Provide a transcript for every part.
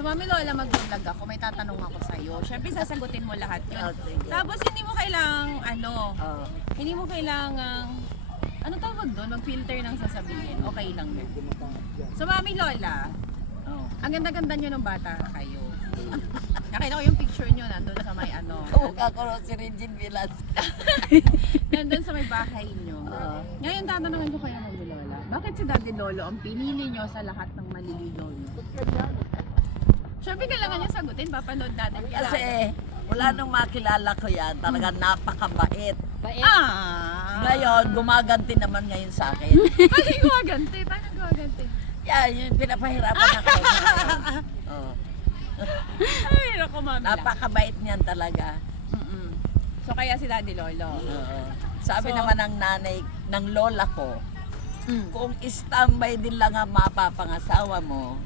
So, Mami Lola, mag-vlog ako. May tatanong ako sa'yo. Siyempre, sasagutin mo lahat yun. Okay. Tapos, hindi mo kailangang, hindi mo kailangang, ano tawag doon? Mag-filter ng sasabihin. Okay lang yun. So, Mami Lola, ang ganda-ganda nyo nung bata kayo. Nakita ko yung picture nyo nandun sa may Kamukha ko si Regine Velasquez. nandun sa may bahay nyo. Ngayon, tatanungin ko kayo, Mami Lola. Bakit si Daddy Lolo ang pinili nyo sa lahat ng maliligaw nyo? Siyempre, kailangan niya sagutin. Papanood natin. Kasi wala nung makilala ko yan. Talaga napakabait. Ngayon, gumaganti naman ngayon sa akin. Paano gumaganti? Paano gumaganti? Yan, yung pinapahirapan ako. Ay, naku, Mami. Napakabait niyan talaga. So, kaya si Daddy Lolo. Sabi So, naman ng nanay, ng lola ko, kung standby din lang ang mapapangasawa mo,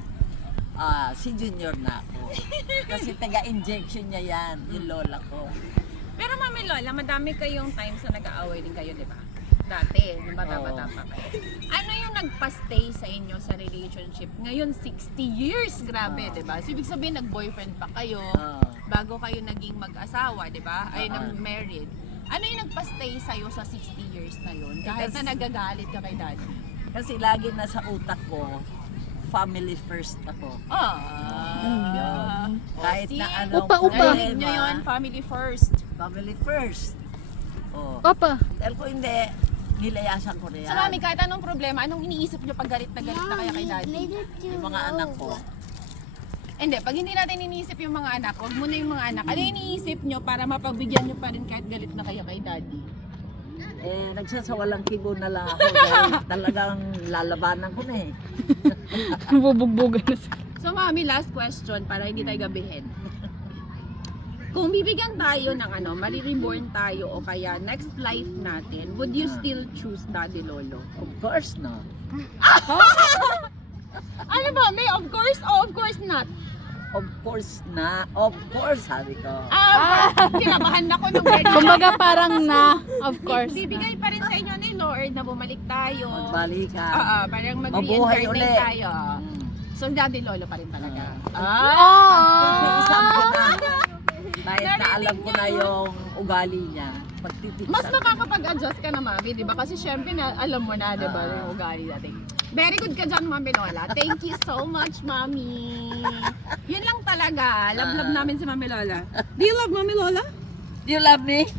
si Junior na ako. Kasi taga-injection niya yan, yung lola ko. Pero Mami Lola, madami kayong times na nag-aaway din kayo, di ba? Dati, nung bata-bata pa kayo. Ano yung nagpa-stay sa inyo sa relationship? Ngayon, 60 years, grabe, di ba? So, ibig sabihin, nag-boyfriend pa kayo, bago kayo naging mag-asawa, di ba? Ay, nag-married. Ano yung nagpa-stay sa'yo sa 60 years na yun? Kahit na nagagalit ka kay daddy? Kasi lagi nasa utak ko, family first ako. Kahit na anong Upa. Narinig nyo yun, family first. family first. Opa. Dahil ko hindi, nilayasan ko na yan. So, Mami, kahit anong problema, anong iniisip nyo pag galit na kaya kay daddy? Yung mga anak ko. Hindi, pag hindi natin iniisip yung mga anak, huwag muna yung mga anak. Ano yung iniisip nyo para mapagbigyan nyo pa rin kahit galit na kayo kay daddy? Nagsasawalang kibo na lang ako dahil talagang lalabanan ko na eh. Bubugbugan na siya. So, Mami, last question para hindi tayo gabihin. Kung bibigyan tayo ng mali-reborn tayo o kaya next life natin, would you still choose Daddy Lolo? Of course no. Ano ba, May? Of course o of course not? Of course na. Of course, sabi ko. Kinabahan ako nung very Kumbaga parang na, of course. bibigay pa rin sa inyo ni Lord na bumalik tayo. Magbalikan. Parang Mabuhay mag-reincarnate ulit. tayo. So, Daddy Lolo pa rin talaga. Pagtitisan ko na. Dahil na alam ko na yung ugali niya. Pagtitisan. Mas makakapag-adjust ka na, Mami, di ba? Kasi syempre, alam mo na, di ba, yung ugali natin. Very good ka dyan, Mami Lola. Thank you so much, Mami. Yun lang talaga. Love namin si Mami Lola. Do you love Mami Lola? Do you love me?